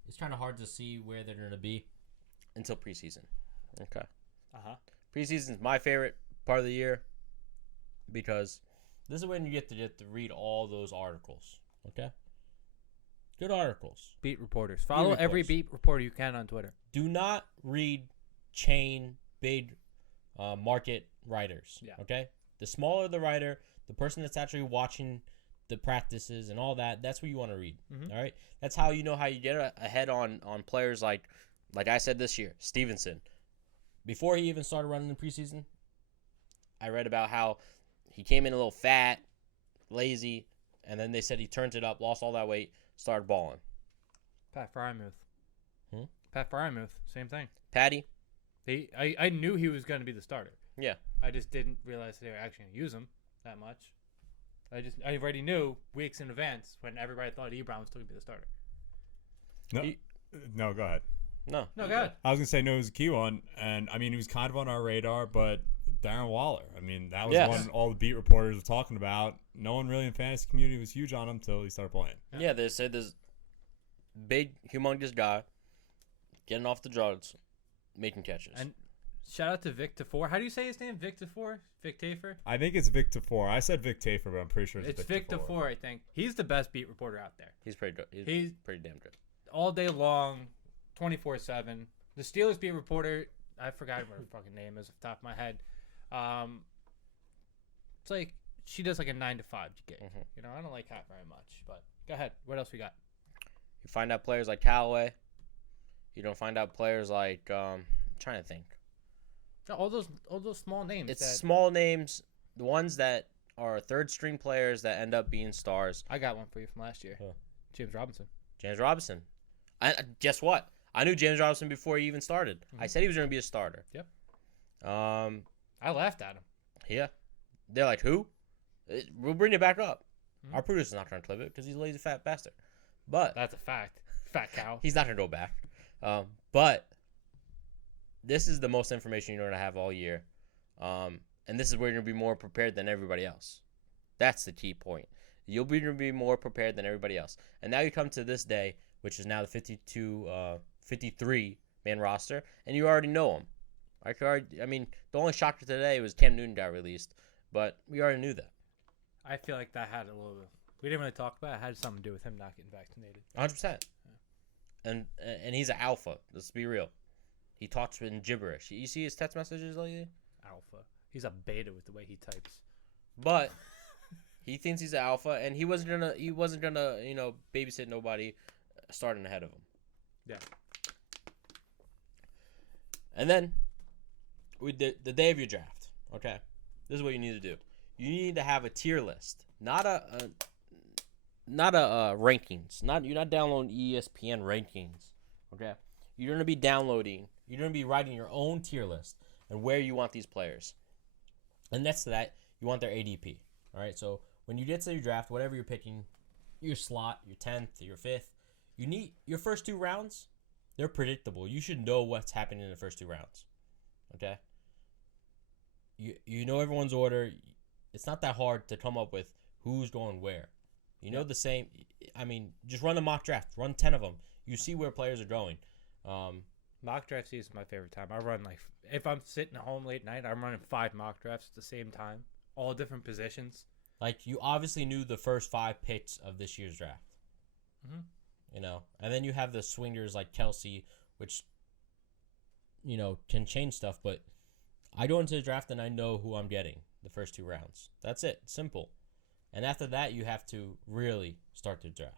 It's kind of hard to see where they're going to be until preseason. Okay. Preseason is my favorite part of the year because this is when you get to read all those articles. Okay? Good articles. Beat reporters. Follow every beat reporter you can on Twitter. Do not read chain big market writers. Yeah. Okay? The smaller the writer, the person that's actually watching the practices and all that, that's what you want to read. Mm-hmm. All right? That's how you know how you get ahead on players like I said this year, Stevenson. Before he even started running in preseason, I read about how he came in a little fat, lazy, and then they said he turned it up, lost all that weight, started balling. Pat Frymuth. Pat Frymuth, same thing. Patty? I knew he was going to be the starter. Yeah. I just didn't realize they were actually going to use him that much. I already knew weeks in advance when everybody thought Ebron was still going to be the starter. No, go ahead. No, go ahead. I was gonna say no, it was a key one, and he was kind of on our radar, but Darren Waller. I mean, that was Yes. one all the beat reporters were talking about. No one really in fantasy community was huge on him until he started playing. Yeah, they said this big, humongous guy getting off the drugs, making catches. And shout out to Vic Tafur. How do you say his name? Vic Tafur? Vic Tafur? I think it's Vic Tafur. I said Vic Tafur, but I'm pretty sure It's Vic Tafur, I think. He's the best beat reporter out there. He's pretty good. He's pretty damn good. all day long, 24/7. The Steelers beat reporter, I forgot what her fucking name is off the top of my head. It's like she does like a 9 to 5 gig. Mhm. You know, I don't like that very much. But go ahead. What else we got? You find out players like Callaway. You don't find out players like I'm trying to think. No, all those small names. It's that, small names, the ones that are third string players that end up being stars. I got one for you from last year. Huh. James Robinson. James Robinson. Guess what? I knew James Robinson before he even started. I said he was going to be a starter. Yep. I laughed at him. Yeah. They're like, who? We'll bring it back up. Mhm. Our producer's not going to clip it because he's a lazy fat bastard. But That's a fact. Fat cow. he's not going to go back. But this is the most information you're going to have all year. And this is where you're going to be more prepared than everybody else. That's the key point. You'll be going to be more prepared than everybody else. And now you come to this day, which is now the 53-man roster, and you already know them. I mean, the only shocker today was Cam Newton got released, but we already knew that. I feel like that had a little. We didn't really talk about it. It had something to do with him not getting vaccinated. 100%. And he's an alpha. Let's be real. He talks in gibberish. You see his text messages lately? Alpha. He's a beta with the way he types. But he thinks he's an alpha, and he wasn't gonna babysit nobody starting ahead of him. Yeah. And then we did the day of your draft. Okay, this is what you need to do. You need to have a tier list, not a rankings. You're not downloading ESPN rankings. Okay, you're gonna be downloading. You're gonna be writing your own tier list and where you want these players. And next to that, you want their ADP. All right. So when you get to your draft, whatever you're picking, your slot, your 10th, your 5th, you need your first 2 rounds. They're predictable. You should know what's happening in the first 2 rounds. Okay. You know everyone's order. It's not that hard to come up with who's going where. You know the same. I mean, just run a mock draft. Run 10 of them. You see where players are going. Mock draft season is my favorite time. I run if I'm sitting at home late night, I'm running 5 mock drafts at the same time, all different positions. Like you obviously knew the first 5 picks of this year's draft. Mm-hmm. You know, and then you have the swingers like Kelsey, which can change stuff. But I go into the draft and I know who I'm getting the first 2 rounds. That's it. Simple. And after that, you have to really start the draft.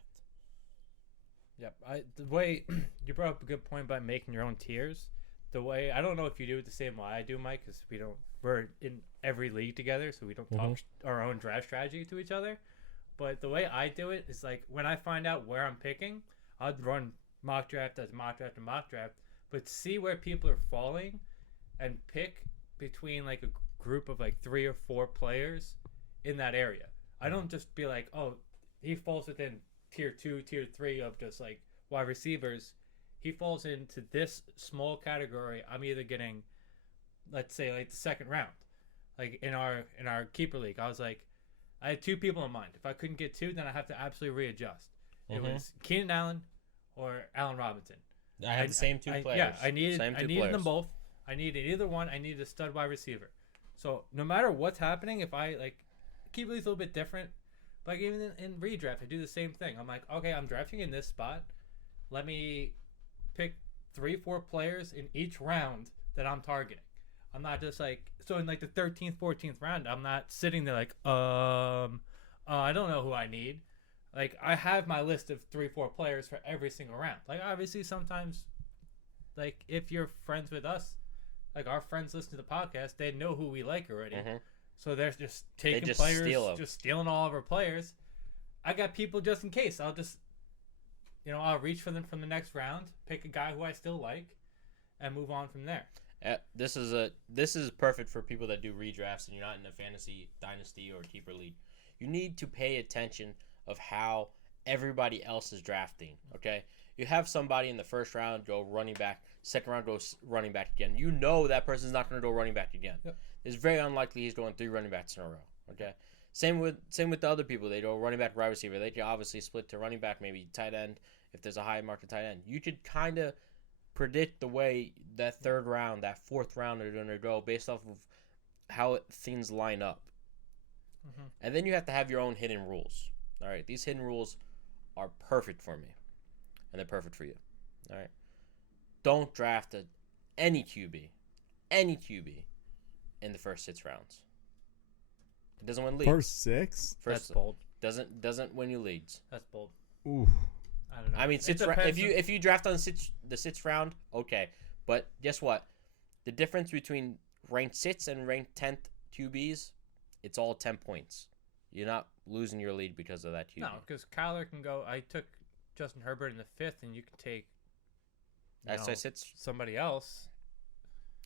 Yep. The way you brought up a good point about making your own tiers. The way I don't know if you do it the same way I do, Mike, because we're in every league together, so we don't talk our own draft strategy to each other. But the way I do it is like when I find out where I'm picking, I'd run mock draft as mock draft and mock draft, but see where people are falling, and pick between like a group of like 3 or 4 players in that area. I don't just be like, oh, he falls within tier 2, tier 3 of just like wide receivers. He falls into this small category. I'm either getting, let's say, like the 2nd round. Like in our keeper league, I was like, I had 2 people in mind. If I couldn't get 2, then I have to absolutely readjust. It was Keenan Allen or Allen Robinson. I had the same 2 players. Yeah, I needed them both. I needed either one. I needed a stud wide receiver. So no matter what's happening, if I like keep league's a little bit different. Like even in redraft, I do the same thing. I'm like, okay, I'm drafting in this spot. Let me pick 3-4 players in each round that I'm targeting. I'm not just like, so in like the 13th, 14th round, I'm not sitting there like, I don't know who I need. Like I have my list of 3-4 players for every single round. Like obviously sometimes, like if you're friends with us, like our friends listen to the podcast, they know who we like already. Mm-hmm. So they're just taking players, just stealing all of our players. I got people just in case. I'll just, I'll reach for them from the next round, pick a guy who I still like, and move on from there. This is perfect for people that do redrafts and you're not in a fantasy dynasty or keeper league. You need to pay attention of how everybody else is drafting. Okay, you have somebody in the first round go running back, second round goes running back again. You know that person's not going to go running back again. Yep. it's very unlikely he's going 3 running backs in a row. Okay. Same with the other people. They go running back, wide receiver. They can obviously split to running back, maybe tight end if there's a high market tight end. You could kind of predict the way that 3rd round, that 4th round are going to go based off of how things line up. Mm-hmm. And then you have to have your own hidden rules. All right, these hidden rules are perfect for me, and they're perfect for you. All right, don't draft any QB in the first 6 rounds. It doesn't win leagues. First 6? That's bold. Doesn't win you leagues. That's bold. Ooh. I don't know. I mean, if you draft on the 6th round, okay. But guess what? The difference between ranked 6th and ranked 10th QBs, it's all 10 points. You're not losing your lead because of that QB. No, because Kyler can go. I took Justin Herbert in the 5th, and you can take somebody else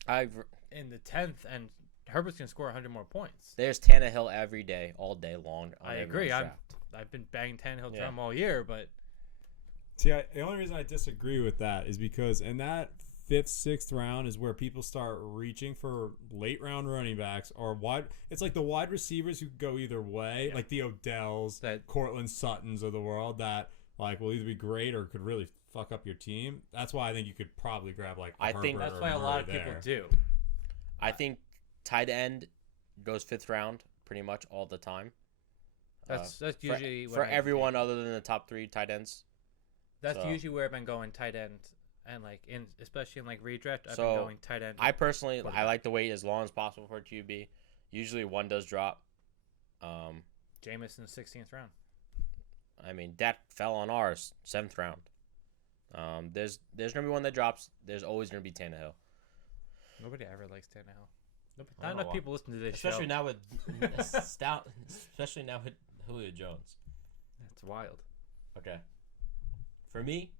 in the 10th, and Herbert's gonna score 100 more points. There's Tannehill every day, all day long. I agree. I've been banging Tannehill drum all year, but see, the only reason I disagree with that is because in that 5th, 6th round is where people start reaching for late round running backs or wide. It's like the wide receivers who go either way, like the Odells, Cortland Suttons of the world that like will either be great or could really fuck up your team. That's why I think you could probably grab like. I think that's why a lot of people do. I think tight end goes 5th round pretty much all the time. That's usually for everyone other than the top 3 tight ends. That's usually where I've been going tight end, and like especially in like redraft, I've been going tight end. I personally like to wait as long as possible for a QB. Usually one does drop. Jameis in the 16th round. I mean that fell on ours 7th round. There's gonna be one that drops. There's always gonna be Tannehill. Nobody ever likes Tannehill. Not enough people listen to this especially show. Now with especially now with Julio Jones. That's wild. Okay. For me,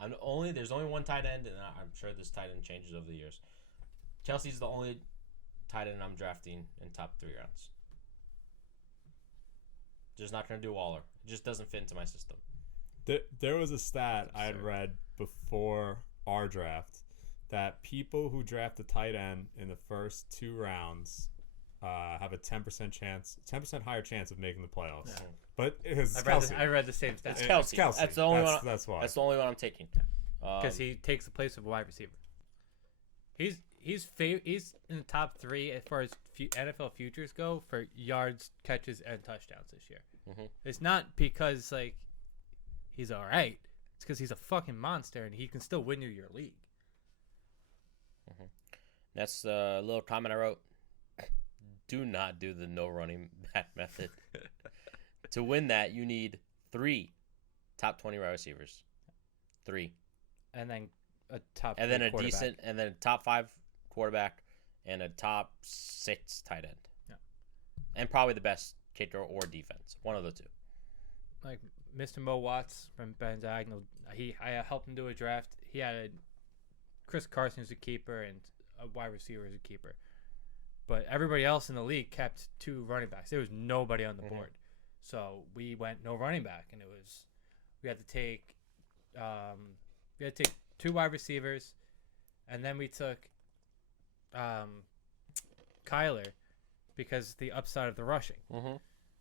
there's only one tight end, and I'm sure this tight end changes over the years. Chelsea's the only tight end I'm drafting in top 3 rounds. Just not going to do Waller. It just doesn't fit into my system. There was a stat I had read before our draft that people who draft a tight end in the first 2 rounds have a 10% higher chance of making the playoffs. Yeah. But it's Kelsey. I read the same stat. It's Kelsey. That's the only one. That's why. That's the only one I'm taking. Because he takes the place of a wide receiver. He's in the top 3 as far as NFL futures go for yards, catches, and touchdowns this year. Mm-hmm. It's not because like he's all right. It's because he's a fucking monster and he can still win you your league. Mm-hmm. That's a little comment I wrote. Do not do the no running back method. To win that, you need 3 top 20 wide receivers. 3. And then a top and then a decent and then a top 5 quarterback and a top 6 tight end. Yeah. And probably the best kicker or defense. One of the 2. Like Mr. Mo Watts from Ben Diagonal, I helped him do a draft. He had Chris Carson as a keeper and a wide receiver as a keeper. But everybody else in the league kept 2 running backs. There was nobody on the board. So we went no running back, and we had to take 2 wide receivers, and then we took Kyler because the upside of the rushing. Mm-hmm.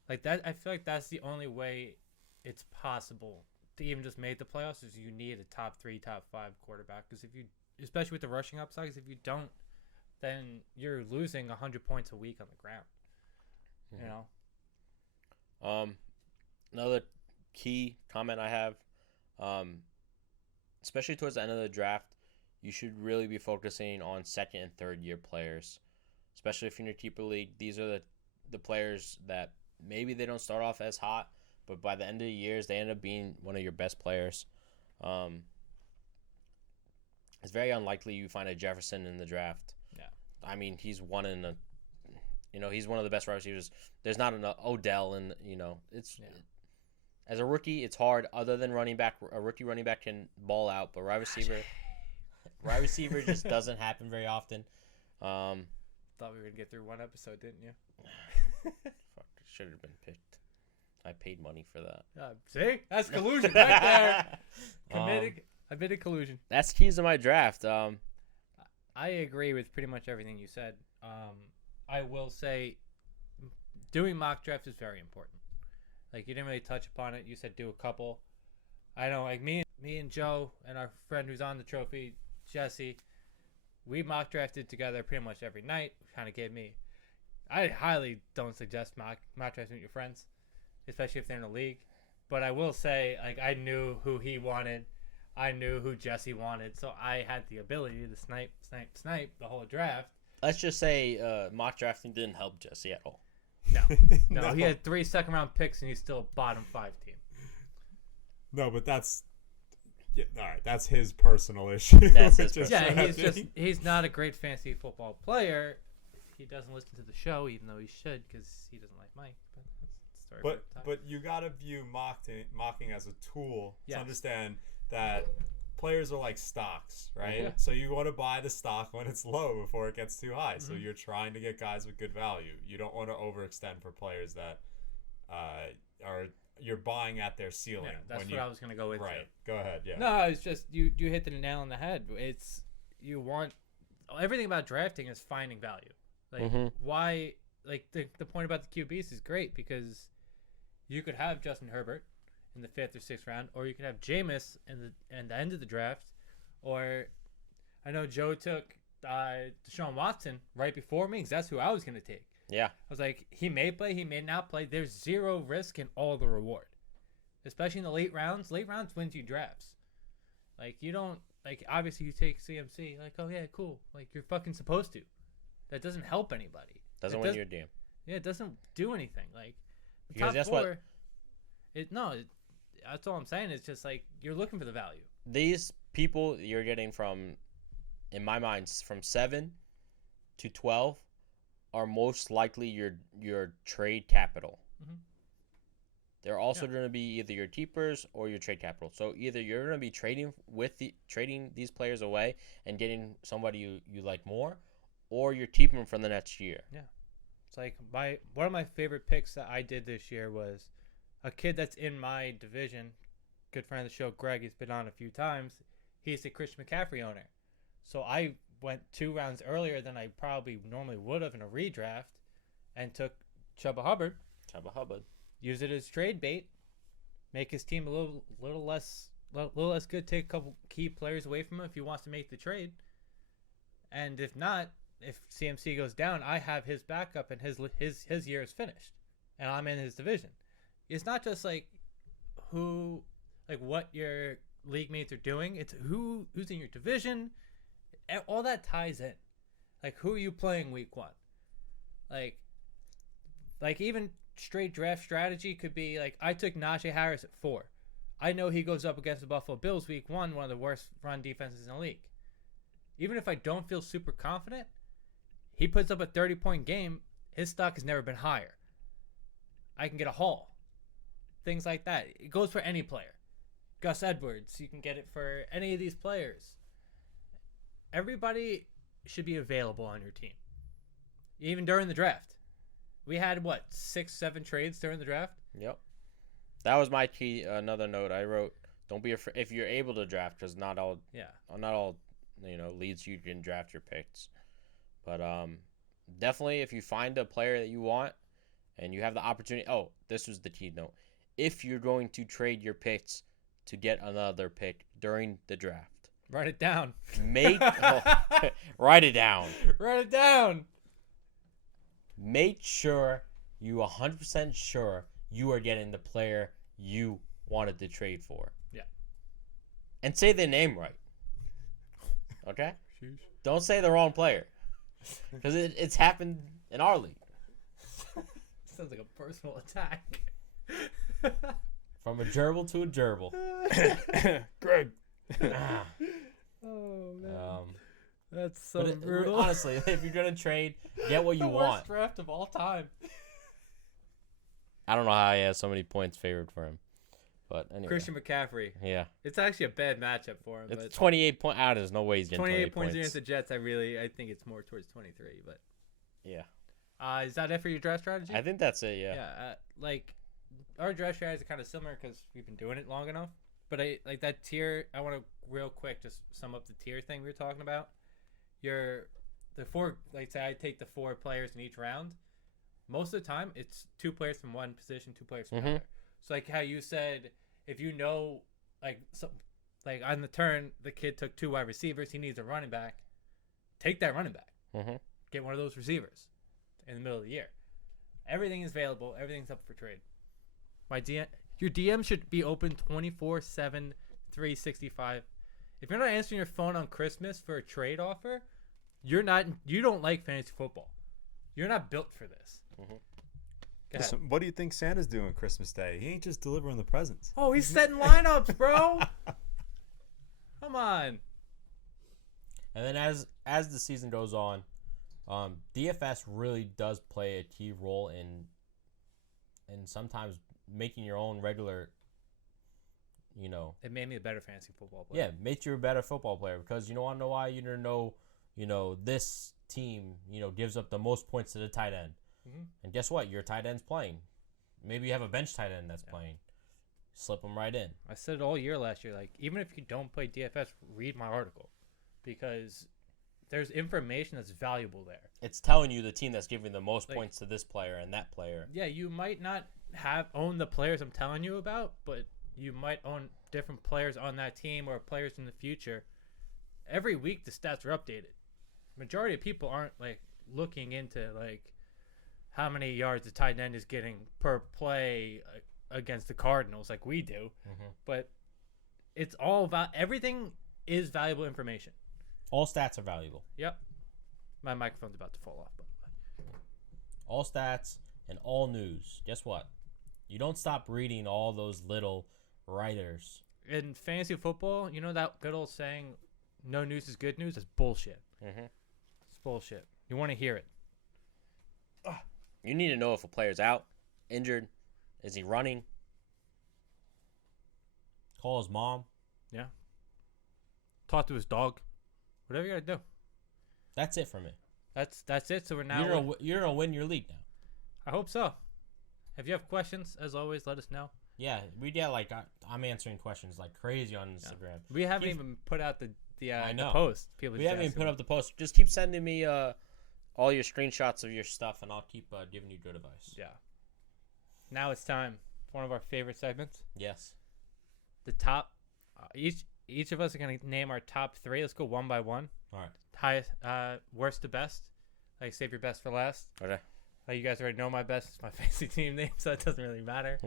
Like that, I feel like that's the only way it's possible to even just make the playoffs is you need a top 3, top 5 quarterback. Because especially with the rushing upside, because if you don't, then you're losing 100 points a week on the ground. Mm-hmm. You know. Another key comment I have, especially towards the end of the draft, you should really be focusing on 2nd and 3rd year players, especially if you're in your keeper league. These are the players that maybe they don't start off as hot, but by the end of the years, they end up being one of your best players. It's very unlikely you find a Jefferson in the draft. Yeah, I mean he's one of the best wide receivers. There's not an Odell, and as a rookie, it's hard. Other than running back, a rookie running back can ball out, but wide receiver just doesn't happen very often. Thought we were gonna get through one episode, didn't you? Fuck, should have been picked. I paid money for that. See, that's collusion right there. Committed collusion. That's keys to my draft. I agree with pretty much everything you said. I will say doing mock drafts is very important. Like, you didn't really touch upon it. You said do a couple. I know, like, me and Joe and our friend who's on the trophy, Jesse, we mock drafted together pretty much every night. Kind of gave me... I highly don't suggest mock drafting with your friends, especially if they're in a league. But I will say, like, I knew who he wanted. I knew who Jesse wanted. So I had the ability to snipe the whole draft. Let's just say mock drafting didn't help Jesse at all. No, he had 3 second-round picks, and he's still a bottom 5 team. No, but that's... Yeah, all right, that's his personal issue. That's his personal he's not a great fantasy football player. He doesn't listen to the show, even though he should, because he doesn't like Mike. But that's the story. But you gotta view mocking as a tool to Yes. understand that players are like stocks, right? Yeah. So you want to buy the stock when it's low before it gets too high. So Mhm. you're trying to get guys with good value. You don't want to overextend for players that you're buying at their ceiling. Yeah, that's what I was gonna go with. Right. Go ahead. Yeah. No, it's just you hit the nail on the head. It's you want everything about drafting is finding value. Like why? Like the point about the QBs is great because you could have Justin Herbert in the 5th or 6th round, or you could have Jameis in the end of the draft, or I know Joe took Deshaun Watson right before me because that's who I was gonna take. Yeah. I was like, he may play, he may not play. There's zero risk in all the reward, especially in the late rounds. Late rounds wins you drafts. Like, you don't, like, obviously you take CMC. Like, oh, yeah, cool. Like, you're fucking supposed to. That doesn't help anybody. Doesn't win your game. Yeah, it doesn't do anything. Like, Because top guess 4, what? That's all I'm saying. It's just, like, you're looking for the value. These people you're getting from, in my mind, from 7 to 12 are most likely your trade capital. Mhm. They're also going to be either your keepers or your trade capital. So either you're going to be trading these players away and getting somebody you like more, or you're keeping them for the next year. Yeah. It's like one of my favorite picks that I did this year was a kid that's in my division. Good friend of the show, Greg. He's been on a few times. He's a Christian McCaffrey owner. So I went 2 rounds earlier than I probably normally would have in a redraft and took Chuba Hubbard. Use it as trade bait. Make his team a little less good. Take a couple key players away from him if he wants to make the trade. And if not, if CMC goes down, I have his backup and his year is finished, and I'm in his division. It's not just like what your league mates are doing. It's who's in your division. And all that ties in. Like, who are you playing week 1? Like even straight draft strategy could be like, I took Najee Harris at 4. I know he goes up against the Buffalo Bills week 1, one of the worst run defenses in the league. Even if I don't feel super confident, he puts up a 30-point game. His stock has never been higher. I can get a haul. Things like that. It goes for any player. Gus Edwards, you can get it for any of these players. Everybody should be available on your team. Even during the draft. We had, 6-7 trades during the draft? Yep. That was my key. Another note I wrote, don't be afraid if you're able to draft, because not all leads you can draft your picks. But definitely if you find a player that you want and you have the opportunity. Oh, this was the key note. If you're going to trade your picks to get another pick during the draft. Write it down. Write it down. Write it down. Make sure you 100% sure you are getting the player you wanted to trade for. Yeah. And say the name right. Okay? Don't say the wrong player. Because it's happened in our league. Sounds like a personal attack. From a gerbil to a gerbil. Greg. Oh, man. That's so brutal. Honestly, if you're going to trade, get what you want. Worst draft of all time. I don't know how he has so many points favored for him. But anyway. Christian McCaffrey. Yeah. It's actually a bad matchup for him. It's 28 points. There's no way he's getting 28 points against the Jets. I think it's more towards 23. But yeah. Is that it for your draft strategy? I think that's it, yeah. Yeah. Our draft strategies are kind of similar because we've been doing it long enough. But that tier, I want to real quick just sum up the tier thing we were talking about. Your like say I take the 4 players in each round, most of the time it's 2 players from one position, 2 players from another. So like how you said, if you know like on the turn the kid took 2 wide receivers, he needs a running back, take that running back. Get one of those receivers in the middle of the year. Everything is available. Everything's up for trade. Your DM should be open 24/7, 365. If you're not answering your phone on Christmas for a trade offer, you don't like fantasy football. You're not built for this. Listen, what do you think Santa's doing Christmas Day? He ain't just delivering the presents. Oh, he's setting lineups, bro. Come on. And then as the season goes on, DFS really does play a key role in sometimes making your own regular, It made me a better fantasy football player. Yeah, makes you a better football player because you want to know why you know this team gives up the most points to the tight end, and guess what? Your tight end's playing. Maybe you have a bench tight end that's playing. Slip them right in. I said it all year last year. Like even if you don't play DFS, read my article because there's information that's valuable there. It's telling you the team that's giving the most points to this player and that player. Yeah, you might not own the players I'm telling you about, but you might own different players on that team or players in the future. Every week the stats are updated. Majority of people aren't like looking into like how many yards the tight end is getting per play against the Cardinals like we do. But it's all about everything is valuable information. All stats are valuable. Yep. My microphone's about to fall off, by the way. All stats and all news. Guess what? You don't stop reading all those little writers. In fantasy football, you know that good old saying, no news is good news? It's bullshit. It's bullshit. You want to hear it. You need to know if a player's out, injured, is he running? Call his mom. Yeah. Talk to his dog. Whatever you got to do. That's it for me. That's it. So we're now... You're going to win your league now. I hope so. If you have questions, as always, let us know. Yeah, I'm answering questions like crazy on Instagram. We haven't even put out the post. We haven't even put up the post. Just keep sending me all your screenshots of your stuff, and I'll keep giving you good advice. Yeah. Now it's time for one of our favorite segments. Yes. The top. Each of us are gonna name our top 3. Let's go one by one. All right. Highest, worst to best. Like save your best for last. Okay. You guys already know my best. It's my fantasy team name, so it doesn't really matter.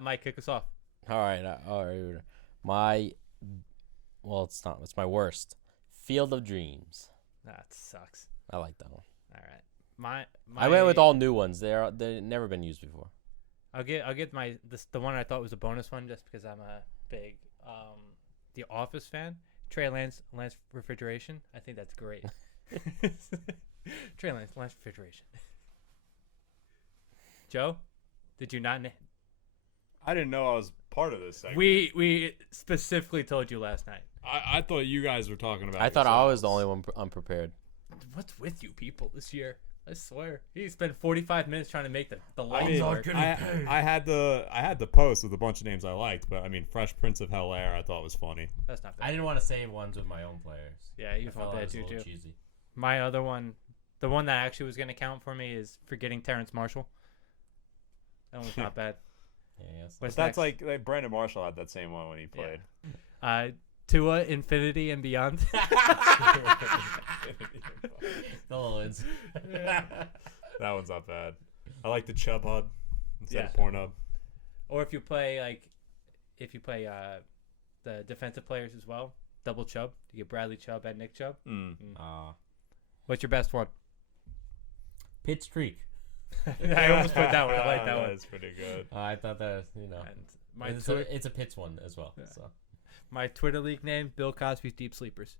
Mike, kick us off. All right. It's not. It's my worst. Field of Dreams. That sucks. I like that one. All right. I went with all new ones. They've never been used before. I'll get the one I thought was a bonus one just because I'm a big The Office fan. Trey Lance Refrigeration. I think that's great. Trey Lance Refrigeration. Joe, did you not? I didn't know I was part of this segment. We specifically told you last night. I thought you guys were talking about. I thought I was the only one unprepared. What's with you people this year? I swear, he spent 45 minutes trying to make the lines work. I had the post with a bunch of names I liked, but I mean, Fresh Prince of Bel-Air I thought was funny. That's not bad. I didn't want to say ones with my own players. Yeah, you felt bad too. Cheesy. My other one, the one that actually was going to count for me, is forgetting Terrence Marshall. That one's not bad. Yeah, yes. But that's like Brandon Marshall had that same one when he played. Yeah. Tua, Infinity, and Beyond. That one's not bad. I like the Chubb Hub instead of Pornhub. Or if you play the defensive players as well, double Chubb. You get Bradley Chubb and Nick Chubb. What's your best one? Pitts Creek. I almost put that one. I like that one. That's pretty good. I thought that it's a Pitts one as well. Yeah. So my Twitter league name, Bill Cosby's Deep Sleepers.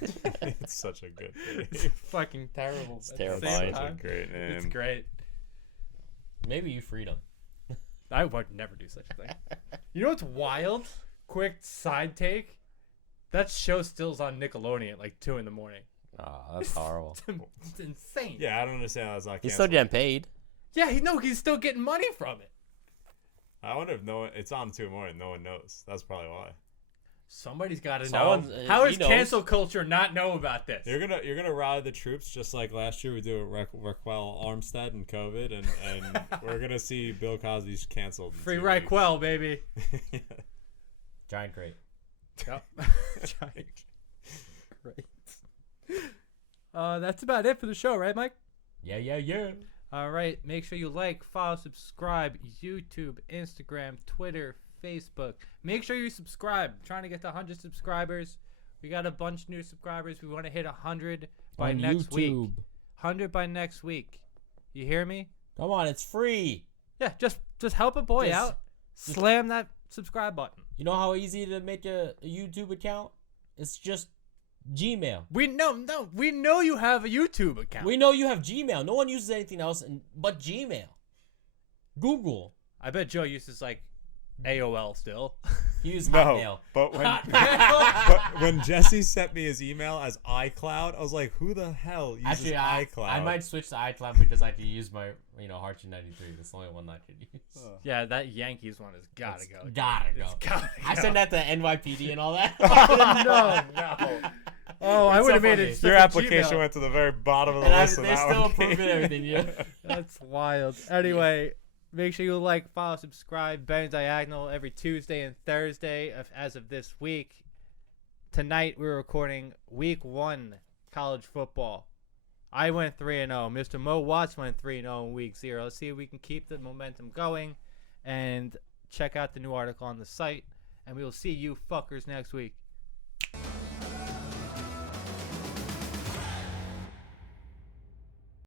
It's such a good name. It's fucking terrible. It's terrifying. It's a great name. It's great. Maybe you freed him. I would never do such a thing. You know what's wild? Quick side take. That show still's on Nickelodeon at like 2 a.m. Oh, that's horrible. It's insane. Yeah, I don't understand how it's not canceled. He's still getting paid. Yeah, he's still getting money from it. I wonder if it's on 2 a.m. No one knows. That's probably why. Somebody's got to know. Someone's- How he does knows. cancel culture not know about this? You're gonna rally the troops just like last year we did with Raquel Armstead and COVID, and we're gonna see Bill Cosby's canceled. in Free 2 Raquel, baby. weeks. Giant crate. Yep. Great. That's about it for the show, right, Mike? Yeah. All right. Make sure you like, follow, subscribe. YouTube, Instagram, Twitter, Facebook. Make sure you subscribe. I'm trying to get to 100 subscribers. We got a bunch of new subscribers. We want to hit 100 by On next week. YouTube. 100 by next week. You hear me? Come on, it's free. Yeah, just help a boy Just- out. Slam that subscribe button. You know how easy to make a YouTube account? It's just Gmail. We know you have a YouTube account. We know you have Gmail. No one uses anything else but Gmail. Google. I bet Joe uses like AOL still. He uses No, Hotmail. but when But when Jesse sent me his email as iCloud, I was like, "Who the hell uses Actually, iCloud?" I might switch to iCloud because I can use my, Harchy 93. That's the only one I could use. Yeah, that Yankees one has gotta go. Gotta go. It's gotta I go. send that to NYPD and all that. no. Oh, I It's would have so made funny. it. your stuff in application Gmail. went to the very bottom of the And list, and they're that still one approving came. everything. Yeah. That's wild. Anyway, make sure you like, follow, subscribe. Ben Diagonal every Tuesday and Thursday as of this week. Tonight we're recording Week 1 college football. I went 3-0. Mr. Mo Watts went 3-0 in Week 0. Let's see if we can keep the momentum going. And check out the new article on the site. And we will see you fuckers next week.